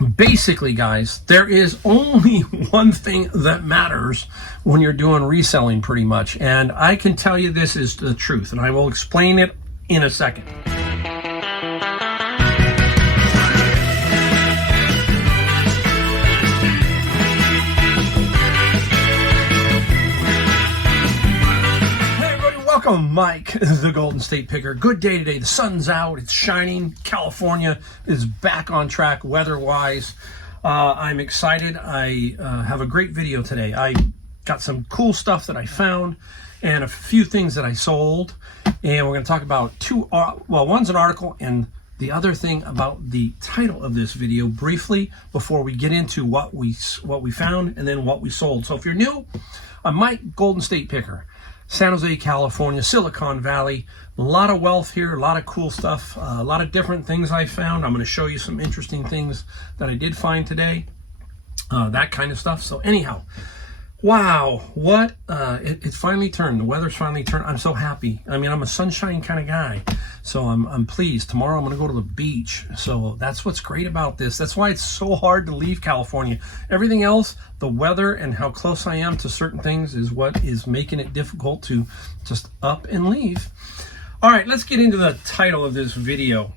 Basically, guys, there is only one thing that matters when you're doing reselling, pretty much. And I can tell you this is the truth, and I will explain it in a second. Welcome, Mike, the Golden State Picker. Good day today. The sun's out. It's shining. California is back on track weather-wise. I'm excited. I have a great video today. I got some cool stuff that I found and a few things that I sold. And we're going to talk about one's an article and the other thing about the title of this video briefly before we get into what we found and then what we sold. So if you're new, I'm Mike, Golden State Picker. San Jose, California, Silicon Valley, a lot of wealth here, a lot of cool stuff, a lot of different things I found. I'm going to show you some interesting things that I did find today, that kind of stuff. So anyhow, wow, it finally turned. The weather's finally turned. I'm so happy. I mean, I'm a sunshine kind of guy, so I'm pleased. Tomorrow I'm going to go to the beach, so that's what's great about this. That's why it's so hard to leave California. Everything else, the weather and how close I am to certain things is what is making it difficult to just up and leave. All right, let's get into the title of this video.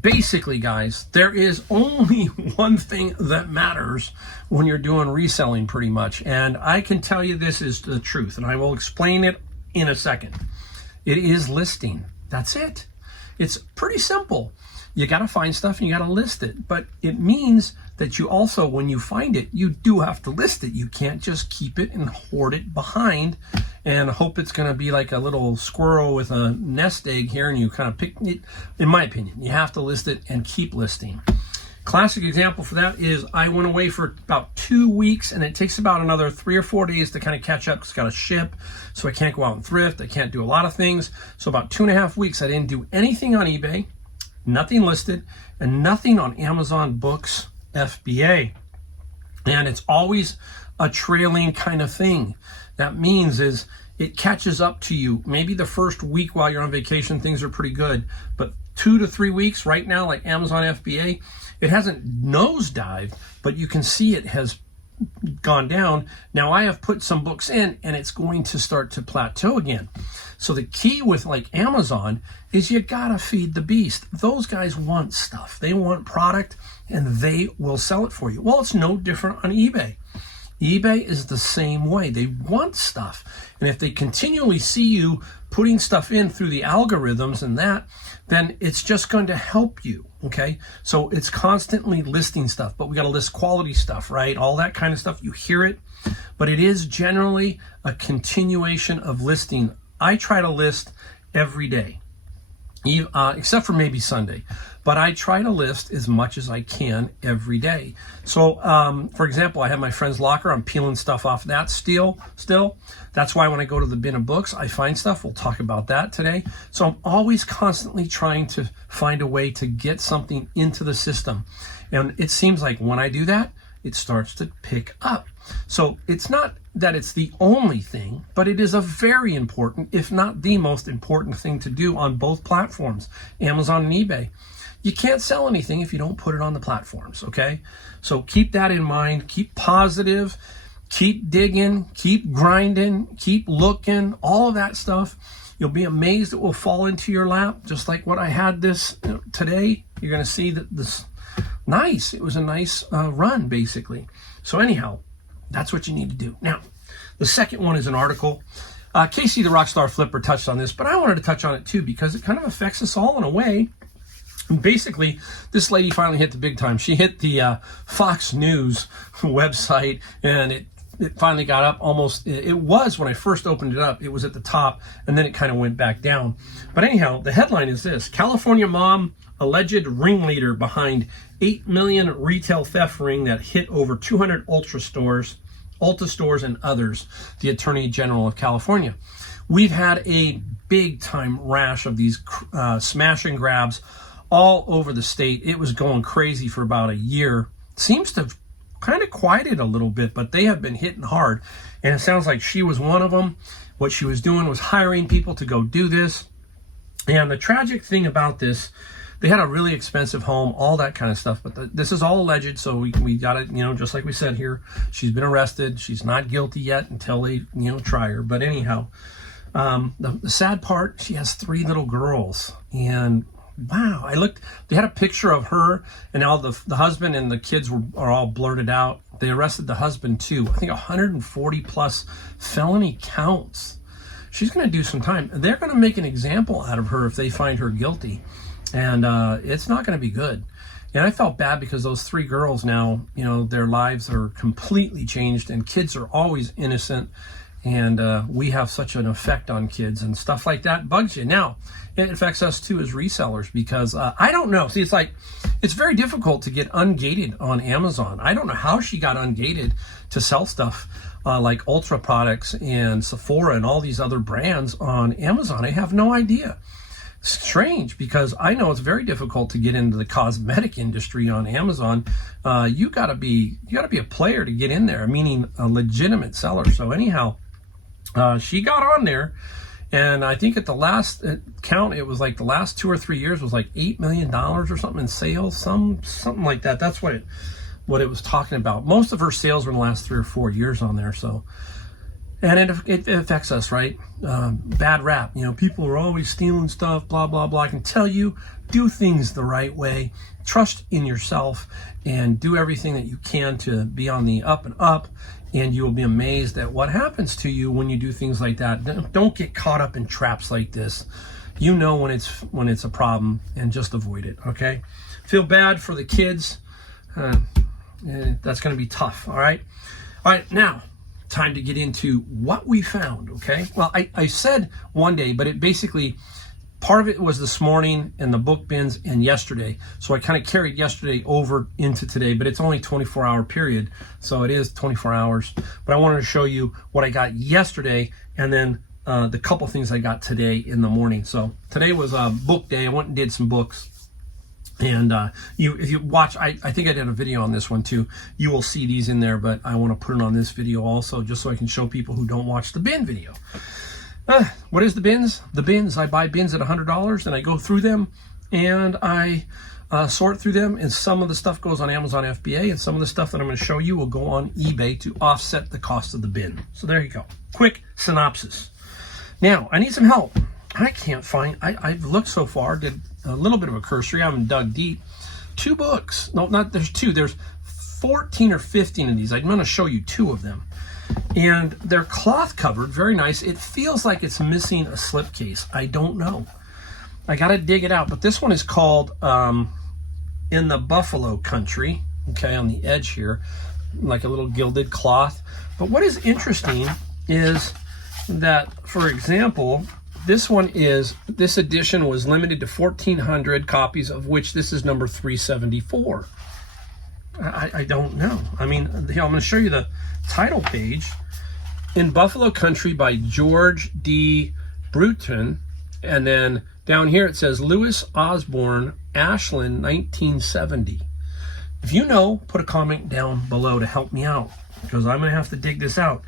Basically, guys, there is only one thing that matters when you're doing reselling, pretty much. And I can tell you this is the truth, and I will explain it in a second. It is listing. That's it. It's pretty simple. You got to find stuff and you got to list it. But it means that you also, when you find it, you do have to list it. You can't just keep it and hoard it behind and hope it's going to be like a little squirrel with a nest egg here and you kind of pick it. In my opinion, you have to list it and keep listing. Classic example for that is I went away for about 2 weeks and it takes about another 3 or 4 days to kind of catch up because it's got to ship. So I can't go out and thrift. I can't do a lot of things. So about 2.5 weeks, I didn't do anything on eBay, nothing listed, and nothing on Amazon Books FBA. And it's always a trailing kind of thing. That means is it catches up to you. Maybe the first week while you're on vacation, things are pretty good, but 2 to 3 weeks right now, like Amazon FBA, it hasn't nosedived, but you can see it has gone down. Now I have put some books in and it's going to start to plateau again. So the key with like Amazon is you gotta feed the beast. Those guys want stuff. They want product and they will sell it for you. Well, it's no different on eBay. eBay is the same way. They want stuff. And if they continually see you putting stuff in through the algorithms and that, then it's just going to help you, okay? So it's constantly listing stuff, but we got to list quality stuff, right? All that kind of stuff, you hear it, but it is generally a continuation of listing. I try to list every day, except for maybe Sunday. But I try to list as much as I can every day. So, for example, I have my friend's locker. I'm peeling stuff off that still. That's why when I go to the bin of books, I find stuff. We'll talk about that today. So I'm always constantly trying to find a way to get something into the system. And it seems like when I do that, it starts to pick up. So it's not that it's the only thing, but it is a very important, if not the most important thing to do on both platforms, Amazon and eBay. You can't sell anything if you don't put it on the platforms, okay? So keep that in mind. Keep positive. Keep digging. Keep grinding. Keep looking. All of that stuff. You'll be amazed it will fall into your lap, just like what I had this today. You're going to see that this nice. It was a nice run, basically. So anyhow, that's what you need to do. Now, the second one is an article. Casey the Rockstar Flipper touched on this, but I wanted to touch on it too because it kind of affects us all in a way. Basically, this lady finally hit the big time. She hit the Fox News website, and it finally got up almost. It was, when I first opened it up, it was at the top, and then it kind of went back down. But anyhow, the headline is this: California mom, alleged ringleader behind 8 million retail theft ring that hit over 200 Ulta stores and others, the Attorney General of California. We've had a big time rash of these smash and grabs all over the state. It was going crazy for about a year. Seems to have kind of quieted a little bit, but they have been hitting hard. And it sounds like she was one of them. What she was doing was hiring people to go do this. And the tragic thing about this They had a really expensive home, all that kind of stuff. But this is all alleged, so we got it, just like we said here. She's been arrested. She's not guilty yet until they, try her. But anyhow, the sad part, she has 3 little girls. And wow, they had a picture of her, and all the husband and the kids are all blurted out. They arrested the husband too. I think 140 plus felony counts. She's going to do some time. They're going to make an example out of her if they find her guilty. And it's not going to be good. And I felt bad because those 3 girls now, their lives are completely changed, and kids are always innocent. And we have such an effect on kids, and stuff like that bugs you. Now, it affects us too as resellers, because I don't know. See, it's very difficult to get ungated on Amazon. I don't know how she got ungated to sell stuff like Ultra products and Sephora and all these other brands on Amazon. I have no idea. Strange, because I know it's very difficult to get into the cosmetic industry on Amazon. You gotta be a player to get in there, meaning a legitimate seller. So anyhow, she got on there, and I think at the last count, it was like the last 2 or 3 years was like $8 million or something in sales, something like that. That's what it was talking about. Most of her sales were in the last 3 or 4 years on there. So, and it affects us, right? Bad rap. People are always stealing stuff, blah, blah, blah. I can tell you, do things the right way. Trust in yourself and do everything that you can to be on the up and up. And you will be amazed at what happens to you when you do things like that. Don't get caught up in traps like this. When it's a problem, and just avoid it, okay? Feel bad for the kids. That's going to be tough, all right? All right, now, time to get into what we found, okay? Well, I said one day, but it basically, part of it was this morning in the book bins and yesterday. So I kind of carried yesterday over into today, but it's only 24-hour period. So it is 24 hours. But I wanted to show you what I got yesterday, and then the couple things I got today in the morning. So today was a book day. I went and did some books. And if you watch, I think I did a video on this one too. You will see these in there, but I want to put it on this video also, just so I can show people who don't watch the bin video. What is the bins? The bins, I buy bins at $100, and I go through them, and I sort through them, and some of the stuff goes on Amazon FBA, and some of the stuff that I'm going to show you will go on eBay to offset the cost of the bin. So there you go. Quick synopsis. Now, I need some help. I can't find, I've looked so far, did a little bit of a cursory, I haven't dug deep. 2 books. No, there's 2. There's 14 or 15 of these. I'm going to show you 2 of them. And they're cloth covered, very nice. It feels like it's missing a slipcase. I don't know. I got to dig it out. But this one is called In the Buffalo Country, okay, on the edge here, like a little gilded cloth. But what is interesting is that, for example, this edition was limited to 1,400 copies, of which this is number 374. I don't know. I mean, here, I'm going to show you the title page. In Buffalo Country by George D. Bruton. And then down here it says Louis Osborne, Ashland, 1970. If you know, put a comment down below to help me out, because I'm going to have to dig this out.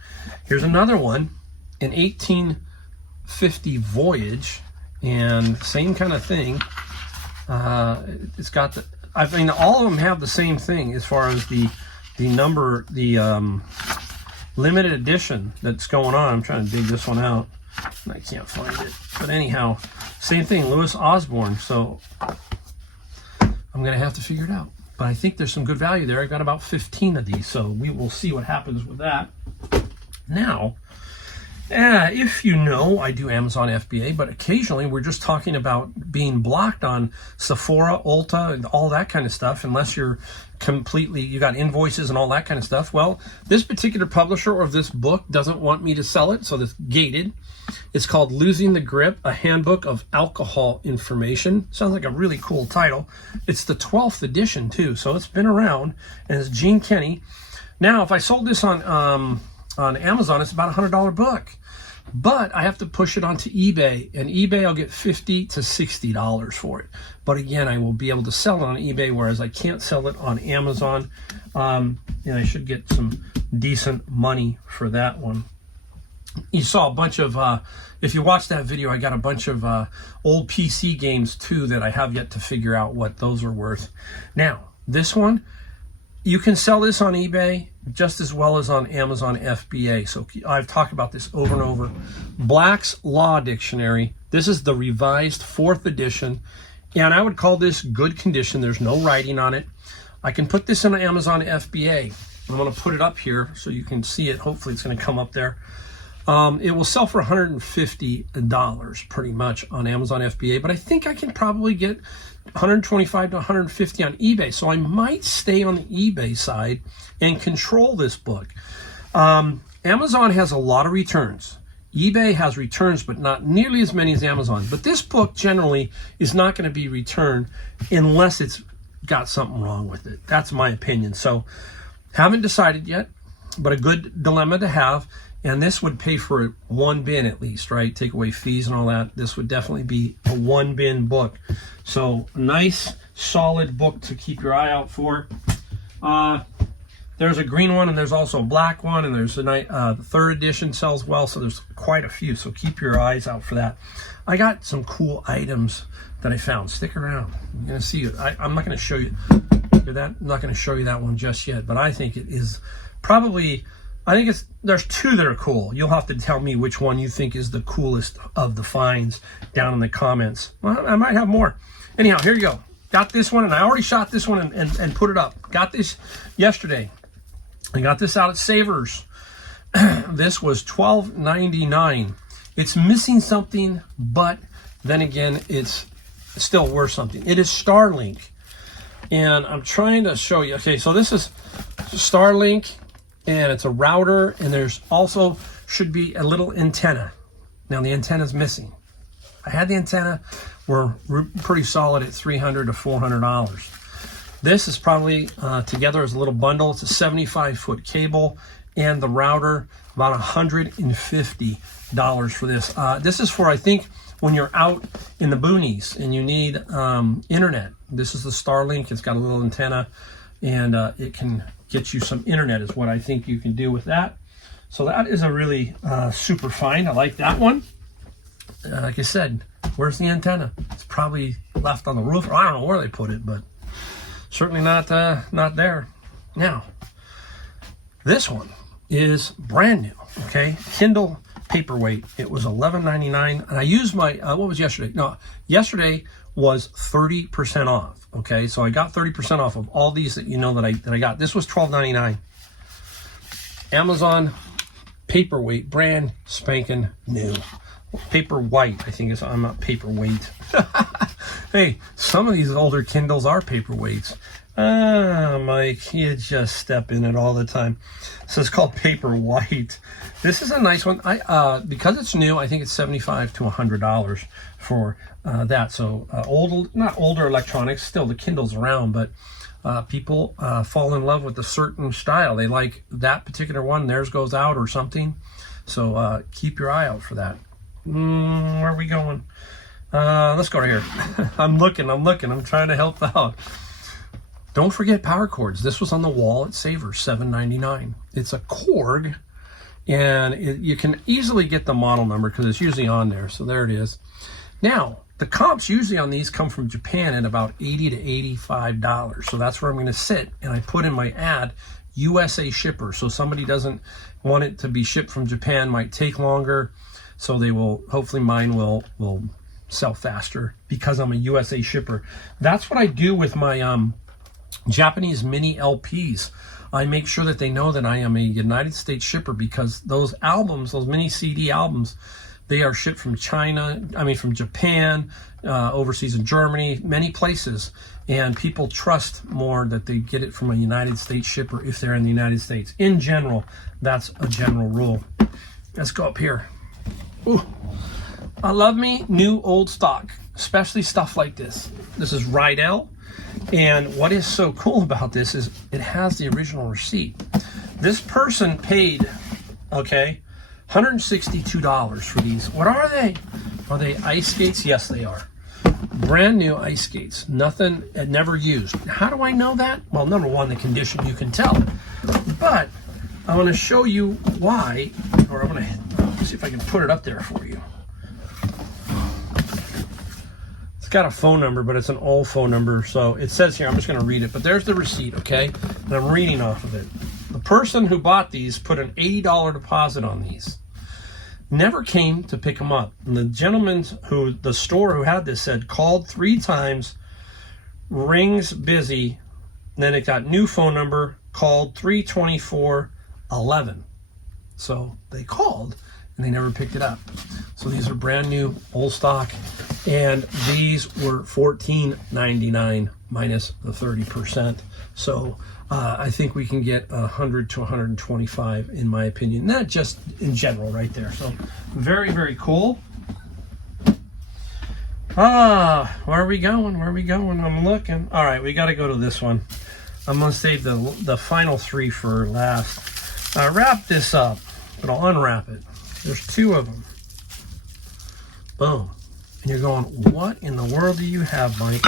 Here's another one, an 1850 Voyage, and same kind of thing. It's got the, I mean, all of them have the same thing as far as the number, the limited edition that's going on. I'm trying to dig this one out, and I can't find it. But anyhow, same thing, Louis Osborne. So I'm going to have to figure it out. But I think there's some good value there. I've got about 15 of these, so we will see what happens with that. Now, if you know, I do Amazon FBA, but occasionally we're just talking about being blocked on Sephora, Ulta, and all that kind of stuff, unless you're completely, you got invoices and all that kind of stuff. Well, this particular publisher of this book doesn't want me to sell it, so it's gated. It's called Losing the Grip, a Handbook of Alcohol Information. Sounds like a really cool title. It's the 12th edition too, so it's been around, and it's Gene Kenny. Now, if I sold this on Amazon, it's about a $100 book, but I have to push it onto eBay, and eBay I'll get $50 to $60 for it. But again, I will be able to sell it on eBay, whereas I can't sell it on Amazon. And I should get some decent money for that one. You saw a bunch of, if you watched that video, I got a bunch of old PC games too that I have yet to figure out what those are worth. Now, this one, you can sell this on eBay just as well as on Amazon FBA. So I've talked about this over and over. Black's Law Dictionary. This is the revised 4th edition. And I would call this good condition. There's no writing on it. I can put this on Amazon FBA. I'm going to put it up here so you can see it. Hopefully it's going to come up there. It will sell for $150 pretty much on Amazon FBA, but I think I can probably get $125 to $150 on eBay. So I might stay on the eBay side and control this book. Amazon has a lot of returns. eBay has returns, but not nearly as many as Amazon. But this book generally is not going to be returned unless it's got something wrong with it. That's my opinion. So haven't decided yet, but a good dilemma to have. And this would pay for 1 bin at least, right? Take away fees and all that. This would definitely be a 1 bin book. So nice, solid book to keep your eye out for. There's a green one, and there's also a black one, and there's the 3rd edition sells well, so there's quite a few. So keep your eyes out for that. I got some cool items that I found. Stick around. You're gonna see it. I'm not gonna show you that. I'm not gonna show you that one just yet, but I think it is probably. There's 2 that are cool. You'll have to tell me which one you think is the coolest of the finds down in the comments. Well, I might have more. Anyhow, here you go. Got this one, and I already shot this one and put it up. Got this yesterday. I got this out at Savers. This was $12.99. It's missing something, but then again, it's still worth something. It is Starlink. And I'm trying to show you. Okay, so this is Starlink. And it's a router, and there's also should be a little antenna. Now the antenna is missing. I had the antenna. We're pretty solid at $300 to $400. This is probably together as a little bundle. It's a 75-foot cable, and the router about $150 for this. This is for, I think, when you're out in the boonies and you need internet. This is the Starlink. It's got a little antenna, and it can get you some internet is what I think you can do with that. So that is a really super find. I like that one. Like I said, where's the antenna? It's probably left on the roof. I don't know where they put it, but certainly not there. Now, this one is brand new. Okay, Kindle paperweight. It was $11.99, and I used my what was yesterday? No, yesterday was 30% off. Okay, so I got 30% off of all these that you know that I got. This was $12.99. Amazon paperweight, brand spanking new. Paper white, I think I'm not paperweight. Hey, some of these older Kindles are paperweights. Mike, you just step in it all the time. So it's called paper white. This is a nice one. Because it's new, I think it's $75 to $100 for that. So not older electronics, still the Kindle's around, but people fall in love with a certain style. They like that particular one. Theirs goes out or something. So keep your eye out for that. Where are we going? Let's go right here. I'm looking. I'm trying to help out. Don't forget power cords. This was on the wall at Savers, $7.99. It's a Korg, and you can easily get the model number because it's usually on there. So there it is. Now, the comps usually on these come from Japan at about $80 to $85. So that's where I'm going to sit, and I put in my ad, USA shipper. So somebody doesn't want it to be shipped from Japan, might take longer. So they will, hopefully mine will sell faster because I'm a USA shipper. That's what I do with my Japanese mini LPs. I make sure that they know that I am a United States shipper because those albums, those mini CD albums, they are shipped from from Japan, overseas in Germany, many places. And people trust more that they get it from a United States shipper if they're in the United States. In general, that's a general rule. Let's go up here. Ooh, I love me new old stock, especially stuff like this. This is Rydell. And what is so cool about this is it has the original receipt. This person paid, okay, $162 for these. What are they? Are they ice skates? Yes, they are. Brand new ice skates. Nothing, never used. How do I know that? Well, number one, the condition, you can tell. But I want to show you why, or I'm going to see if I can put it up there for you. It's got a phone number, but it's an old phone number. So it says here, I'm just going to read it, but there's the receipt, okay? And I'm reading off of it. The person who bought these put an $80 deposit on these. Never came to pick them up. And the gentleman the store who had this said, called 3 times, rings busy. Then it got new phone number, called 324-11. So they called and they never picked it up. So these are brand new, old stock, and these were $14.99 minus the 30%. So I think we can get 100 to 125 in my opinion. Not just in general, right there. So very, very cool. Where are we going? Where are we going? I'm looking. All right, we got to go to this one. I'm gonna save the final 3 for last. Wrap this up, but I'll unwrap it. There's 2 of them. Boom. And you're going, what in the world do you have, Mike?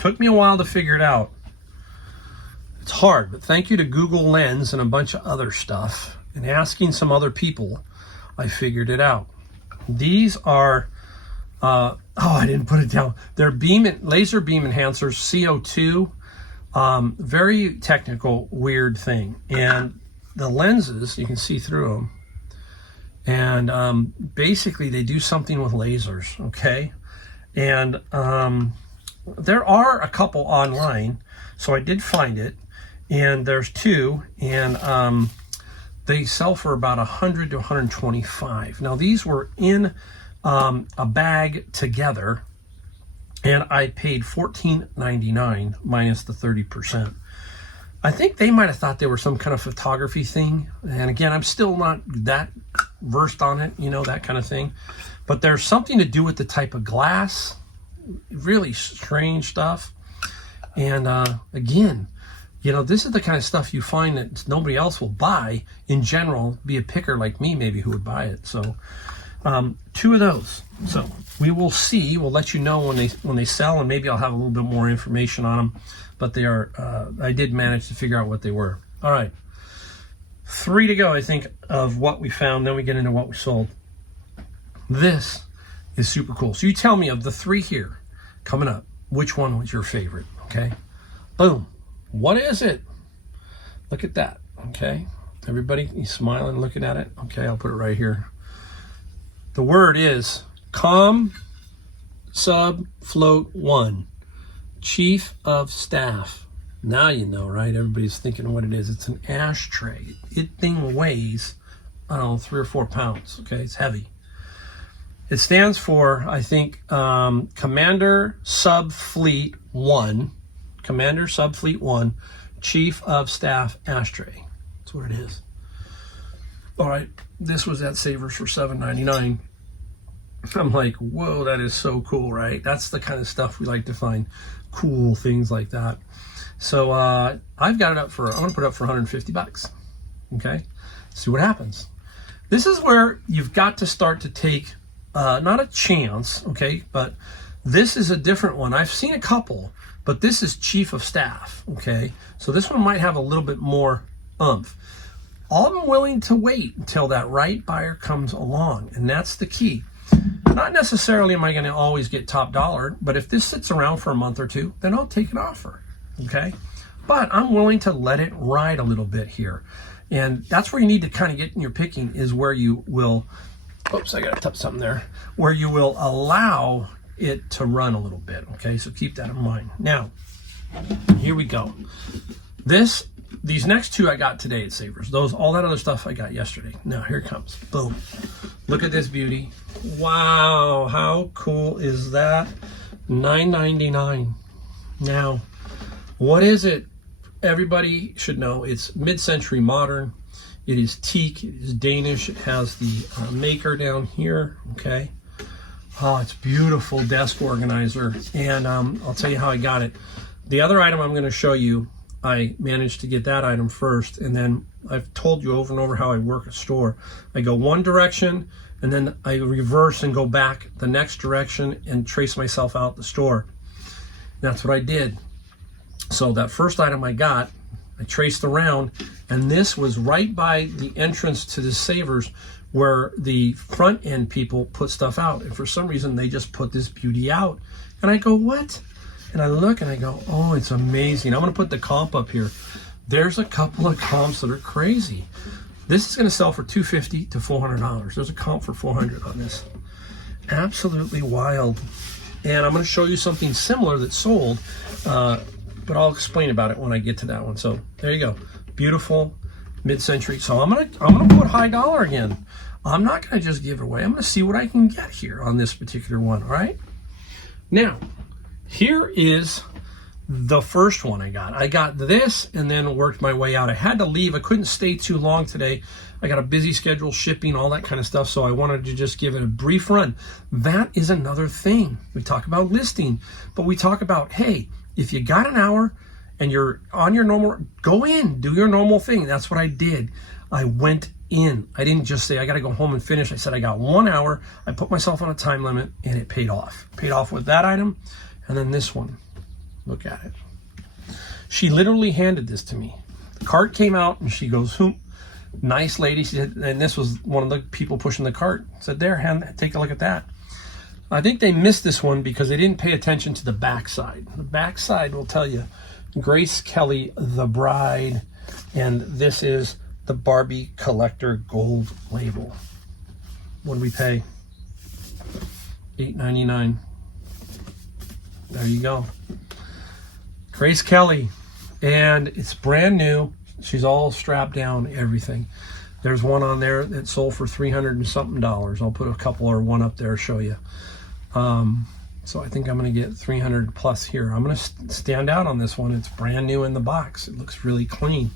Took me a while to figure it out. It's hard, but thank you to Google Lens and a bunch of other stuff and asking some other people, I figured it out. These are, oh, I didn't put it down. They're laser beam enhancers, CO2. Very technical, weird thing. And the lenses, you can see through them. And basically they do something with lasers, okay? And there are a couple online, so I did find it. And there's 2, and they sell for about 100 to 125. Now these were in a bag together, and I paid $14.99 minus the 30%. I think they might have thought they were some kind of photography thing. And again, I'm still not that versed on it, you know, that kind of thing. But there's something to do with the type of glass, really strange stuff. And again, you know, this is the kind of stuff you find that nobody else will buy in general, be a picker like me maybe who would buy it. So 2 of those. So we will see. We'll let you know when they sell, and maybe I'll have a little bit more information on them. But they are, I did manage to figure out what they were. All right. 3 to go, I think, of what we found. Then we get into what we sold. This is super cool. So you tell me, of the 3 here coming up, which one was your favorite, okay? Boom. What is it? Look at that, okay? Everybody, you smiling, looking at it? Okay, I'll put it right here. The word is Com Sub Float 1, Chief of Staff. Now you know, right? Everybody's thinking what it is. It's an ashtray. It thing weighs, I don't know, 3 or 4 pounds, okay? It's heavy. It stands for, I think, Commander Subfleet 1, Commander Subfleet 1, Chief of Staff ashtray. That's what it is. All right, this was at Savers for $7.99. I'm like, whoa, that is so cool, right? That's the kind of stuff we like to find, cool things like that. So I've got it up for, I'm gonna put it up for 150 bucks. Okay, see what happens. This is where you've got to start to take, not a chance, okay, but this is a different one. I've seen a couple, but this is Chief of Staff, okay? So this one might have a little bit more oomph. I'm willing to wait until that right buyer comes along, and that's the key. Not necessarily am I going to always get top dollar, but if this sits around for a month or 2, then I'll take an offer, okay? But I'm willing to let it ride a little bit here. And that's where you need to kind of get in your picking, is where you will, oops, I got to touch something there, where you will allow it to run a little bit, okay? So keep that in mind. Now, here we go. These next 2 I got today at Savers. All that other stuff I got yesterday. Now, here it comes. Boom. Look at this beauty. Wow, how cool is that? $9.99. Now, what is it? Everybody should know it's mid-century modern. It is teak, it is Danish. It has the maker down here, okay? Oh, it's beautiful desk organizer. And I'll tell you how I got it. The other item I'm going to show you, I managed to get that item first, and then I've told you over and over how I work a store. I go one direction, and then I reverse and go back the next direction and trace myself out the store. That's what I did. So that first item I got, I traced around, and this was right by the entrance to the Savers where the front end people put stuff out. And for some reason, they just put this beauty out. And I go, what? And I look and I go, oh, it's amazing. I'm going to put the comp up here. There's a couple of comps that are crazy. This is going to sell for $250 to $400. There's a comp for $400 on this. Absolutely wild. And I'm going to show you something similar that sold, but I'll explain about it when I get to that one. So there you go. Beautiful mid-century. So I'm gonna put high dollar again. I'm not going to just give it away. I'm going to see what I can get here on this particular one. All right. Now, here is the first one I got. I got this and then worked my way out. I had to leave. I couldn't stay too long today. I got a busy schedule, shipping, all that kind of stuff. So I wanted to just give it a brief run. That is another thing. We talk about listing, but we talk about, hey, if you got an hour and you're on your normal, go in, do your normal thing. That's what I did. I went in. I didn't just say, I got to go home and finish. I said, I got 1 hour. I put myself on a time limit and it paid off. Paid off with that item. And then this one. Look at it. She literally handed this to me. The cart came out and she goes, "Whoop." Nice lady. She said, and this was one of the people pushing the cart. Said, there, take a look at that. I think they missed this one because they didn't pay attention to the backside. The backside will tell you, Grace Kelly, the bride, and this is the Barbie Collector Gold label. What do we pay? $8.99. There you go. Grace Kelly, and it's brand new. She's all strapped down, everything. There's one on there that sold for $300 and something. I'll put a couple or one up there, show you. So I think I'm going to get 300 plus here. I'm going to stand out on this one. It's brand new in the box. It looks really clean.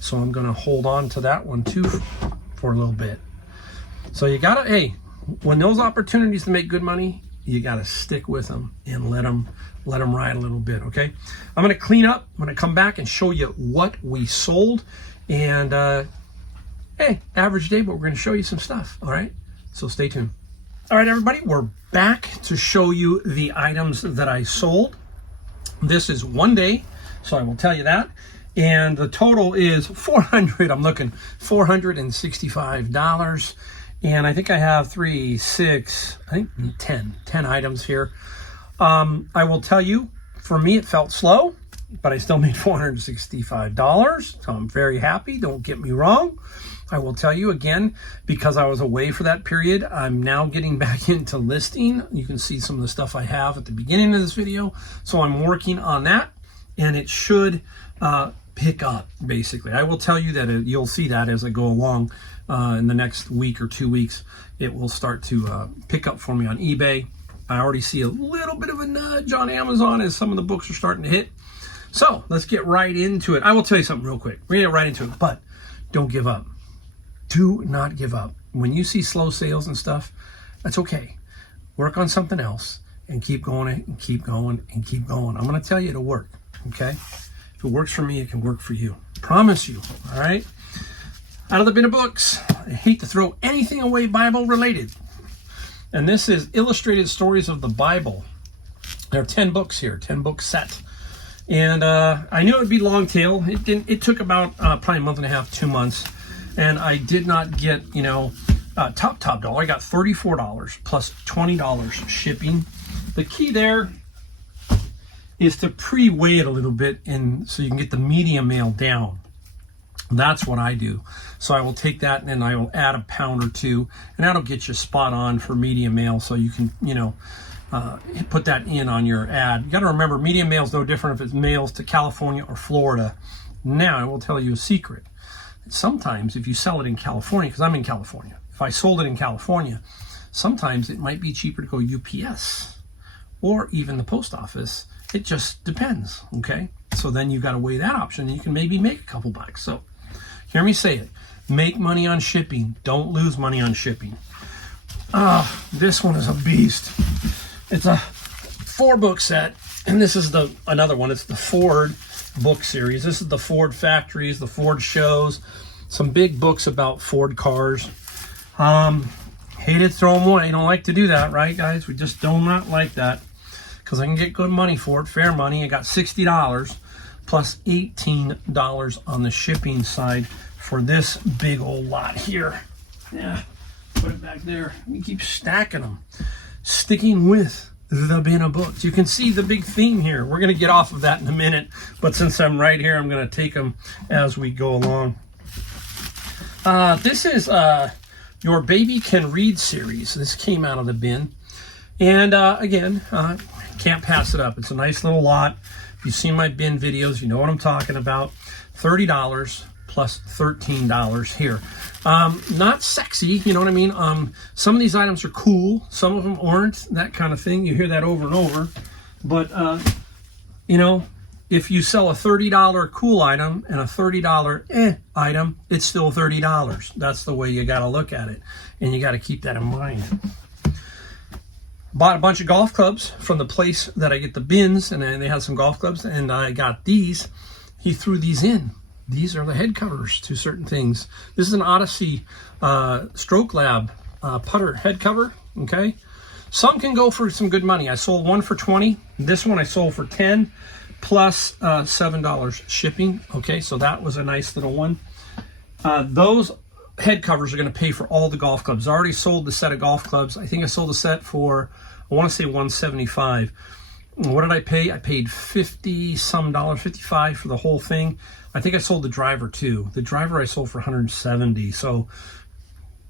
So I'm going to hold on to that one too for a little bit. So you got to, hey, when those opportunities to make good money, you got to stick with them and let them ride a little bit, okay? I'm going to clean up. I'm going to come back and show you what we sold. And, hey, average day, but we're going to show you some stuff, all right? So stay tuned. All right, everybody, we're back to show you the items that I sold. This is 1 day, so I will tell you that. And the total is $465. And I think I have 10 items here. I will tell you, for me, it felt slow, but I still made $465. So I'm very happy. Don't get me wrong. I will tell you again, because I was away for that period, I'm now getting back into listing. You can see some of the stuff I have at the beginning of this video. So I'm working on that, and it should pick up, basically. I will tell you that you'll see that as I go along in the next week or 2 weeks. It will start to pick up for me on eBay. I already see a little bit of a nudge on Amazon as some of the books are starting to hit. So let's get right into it. I will tell you something real quick. We're going to get right into it, but don't give up. Do not give up. When you see slow sales and stuff, that's okay. Work on something else and keep going and keep going and keep going. I'm going to tell you it'll work, okay? If it works for me, it can work for you. Promise you, all right? Out of the bin of books, I hate to throw anything away Bible related. And this is Illustrated Stories of the Bible. There are 10 books here, 10 book set. And I knew it would be long tail. It took about probably a month and a half, 2 months. And I did not get, top dollar. I got $34 plus $20 shipping. The key there is to pre-weigh it a little bit, and so you can get the medium mail down. That's what I do. So I will take that and then I will add a pound or two, and that'll get you spot on for medium mail. So you can, put that in on your ad. You got to remember, medium mail is no different if it mails to California or Florida. Now I will tell you a secret. Sometimes if you sell it in California, because I'm in California, if I sold it in California, sometimes it might be cheaper to go UPS or even the post office. It just depends, okay? So then you got to weigh that option, and you can maybe make a couple bucks. So hear me say it. Make money on shipping. Don't lose money on shipping. This one is a beast. It's a 4-book set, and this is another one. It's the Ford book series. This is the Ford factories, the Ford shows, some big books about Ford cars. Hated to throw them away. You don't like to do that, right, guys? We just do not like that, because I can get good money for it, fair money. I got $60 plus $18 on the shipping side for this big old lot here. Yeah, put it back there. We keep stacking them. Sticking with the bin of books. You can see the big theme here. We're going to get off of that in a minute, but since I'm right here, I'm going to take them as we go along. This is Your Baby Can Read series. This came out of the bin. And again, can't pass it up. It's a nice little lot. If you've seen my bin videos, you know what I'm talking about. $30 plus $13 here. Not sexy, you know what I mean? Some of these items are cool. Some of them aren't, that kind of thing. You hear that over and over. But, you know, if you sell a $30 cool item and a $30 item, it's still $30. That's the way you got to look at it. And you got to keep that in mind. Bought a bunch of golf clubs from the place that I get the bins, and they had some golf clubs, and I got these. He threw these in. These are the head covers to certain things. This is an Odyssey Stroke Lab putter head cover, okay? Some can go for some good money. I sold one for $20. This one I sold for $10 plus $7 shipping, okay? So that was a nice little one. Those head covers are going to pay for all the golf clubs. I already sold the set of golf clubs. I think I sold the set for, I want to say $175. What did I pay? I paid $50 some dollars, $55 for the whole thing. I think I sold the driver too. The driver I sold for $170. So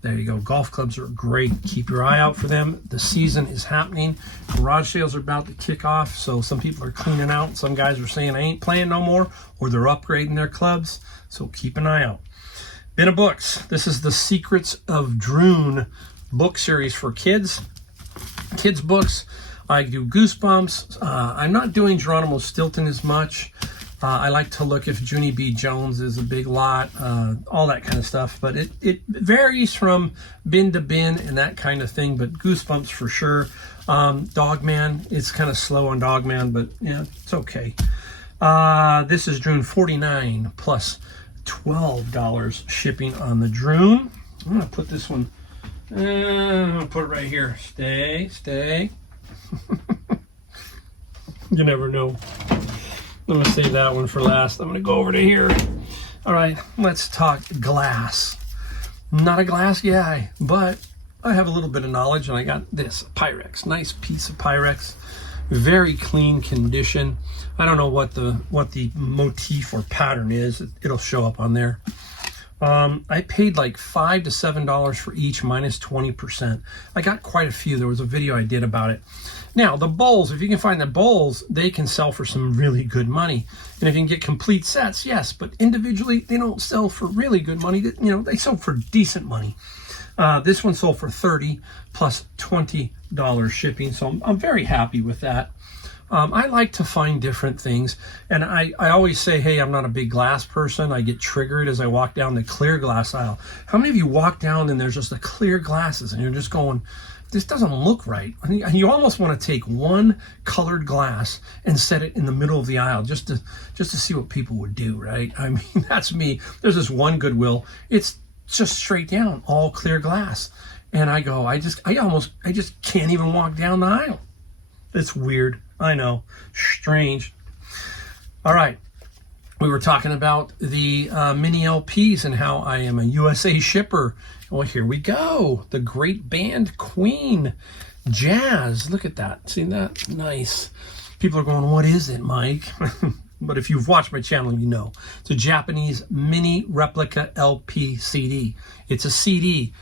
there you go. Golf clubs are great. Keep your eye out for them. The season is happening. Garage sales are about to kick off. So some people are cleaning out. Some guys are saying I ain't playing no more, or they're upgrading their clubs. So keep an eye out. Bin of books. This is the Secrets of Droon book series for kids. Kids books. I do Goosebumps. I'm not doing Geronimo Stilton as much. I like to look if Junie B. Jones is a big lot, all that kind of stuff. But it varies from bin to bin and that kind of thing. But Goosebumps for sure. Dogman, it's kind of slow on Dogman, but yeah, it's okay. This is Droon, $49 plus $12 shipping on the Droon. I'm going to put this one, I'm going to put it right here. Stay. You never know. I'm going to save that one for last. I'm going to go over to here. All right, let's talk glass. Not a glass guy, but I have a little bit of knowledge, and I got this Pyrex. Nice piece of Pyrex. Very clean condition. I don't know what the motif or pattern is. It'll show up on there. I paid like $5 to $7 for each, minus 20%. I got quite a few. There was a video I did about it. Now, the bowls, if you can find the bowls, they can sell for some really good money. And if you can get complete sets, yes, but individually, they don't sell for really good money. You know, they sell for decent money. This one sold for $30 plus $20 shipping, so I'm very happy with that. I like to find different things, and I always say, hey, I'm not a big glass person. I get triggered as I walk down the clear glass aisle. How many of you walk down and there's just the clear glasses and you're just going, this doesn't look right? And you almost want to take one colored glass and set it in the middle of the aisle just to see what people would do, right? I mean, that's me. There's this one Goodwill. It's just straight down, all clear glass. And I go, I just can't even walk down the aisle. It's weird. I know. Strange. All right. We were talking about the mini LPs and how I am a USA shipper. Well, here we go. The great band Queen Jazz. Look at that. See that? Nice. People are going, what is it, Mike? But if you've watched my channel, you know. It's a Japanese mini replica LP CD. It's a CD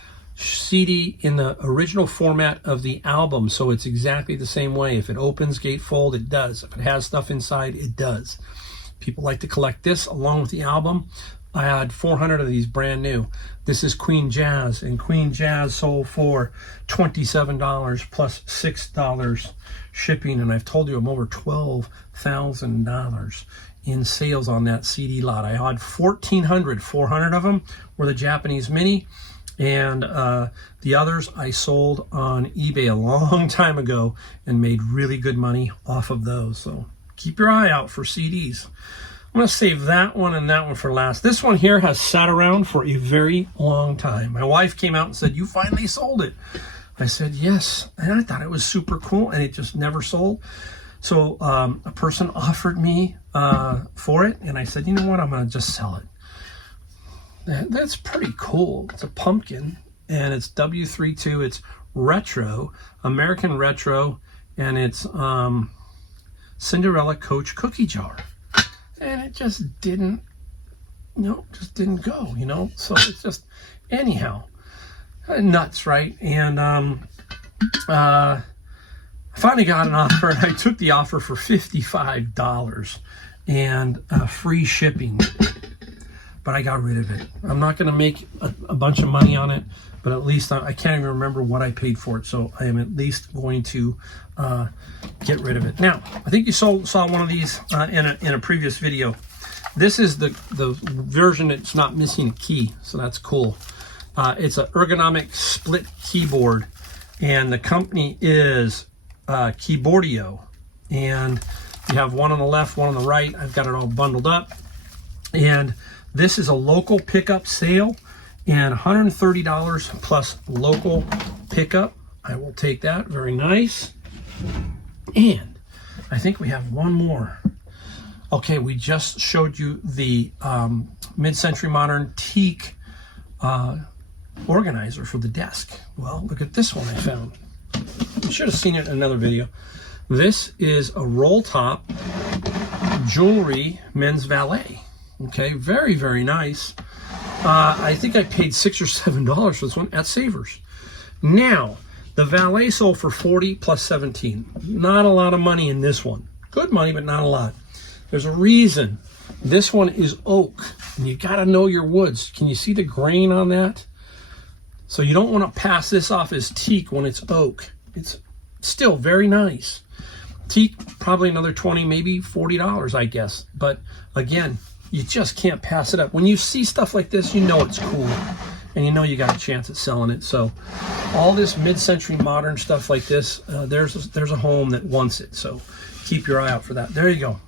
in the original format of the album, so it's exactly the same way. If it opens gatefold, it does. If it has stuff inside, it does. People like to collect this along with the album. I had 400 of these brand new. This is Queen Jazz, and Queen Jazz sold for $27 plus $6 shipping, and I've told you I'm over $12,000 in sales on that CD lot. I had 1,400, 400 of them were the Japanese mini, and the others I sold on eBay a long time ago and made really good money off of those. So keep your eye out for CDs. I'm going to save that one and that one for last. This one here has sat around for a very long time. My wife came out and said, you finally sold it. I said, yes. And I thought it was super cool, and it just never sold. So a person offered me for it, and I said, you know what, I'm going to just sell it. That's pretty cool. It's a pumpkin, and it's W32. It's retro, American retro, and it's Cinderella Coach cookie jar. And it just didn't, just didn't go, So it's just, anyhow, nuts, right? And I finally got an offer, and I took the offer for $55 and free shipping. But I got rid of it. I'm not going to make a bunch of money on it, but at least I can't even remember what I paid for it, so I am at least going to get rid of it. Now, I think you saw one of these in a previous video. This is the version that's not missing a key, so that's cool. It's an ergonomic split keyboard, and the company is Keyboardio. And you have one on the left, one on the right. I've got it all bundled up. And this is a local pickup sale, and $130 plus local pickup. I will take that. Very nice. And I think we have one more. Okay, we just showed you the mid-century modern teak organizer for the desk. Well, look at this one I found. You should have seen it in another video. This is a roll top jewelry men's valet. Okay, very, very nice. I think I paid $6 or $7 for this one at Savers. Now, the valet sold for $40 plus $17. Not a lot of money in this one. Good money, but not a lot. There's a reason. This one is oak, and you got to know your woods. Can you see the grain on that? So you don't want to pass this off as teak when it's oak. It's still very nice. Teak, probably another $20, maybe $40, I guess. But again, you just can't pass it up. When you see stuff like this, you know it's cool, and you know you got a chance at selling it. So all this mid-century modern stuff like this, there's a home that wants it. So keep your eye out for that. There you go.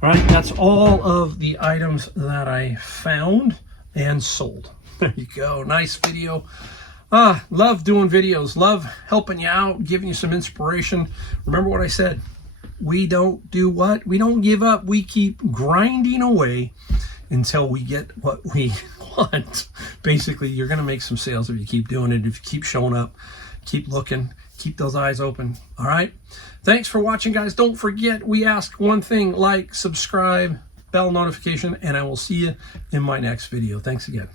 All right, that's all of the items that I found and sold. There you go. Nice video. Love doing videos. Love helping you out, giving you some inspiration. Remember what I said. We don't do what? We don't give up. We keep grinding away until we get what we want. Basically, you're going to make some sales if you keep doing it, if you keep showing up, keep looking, keep those eyes open. All right? Thanks for watching, guys. Don't forget, we ask one thing: like, subscribe, bell notification, and I will see you in my next video. Thanks again.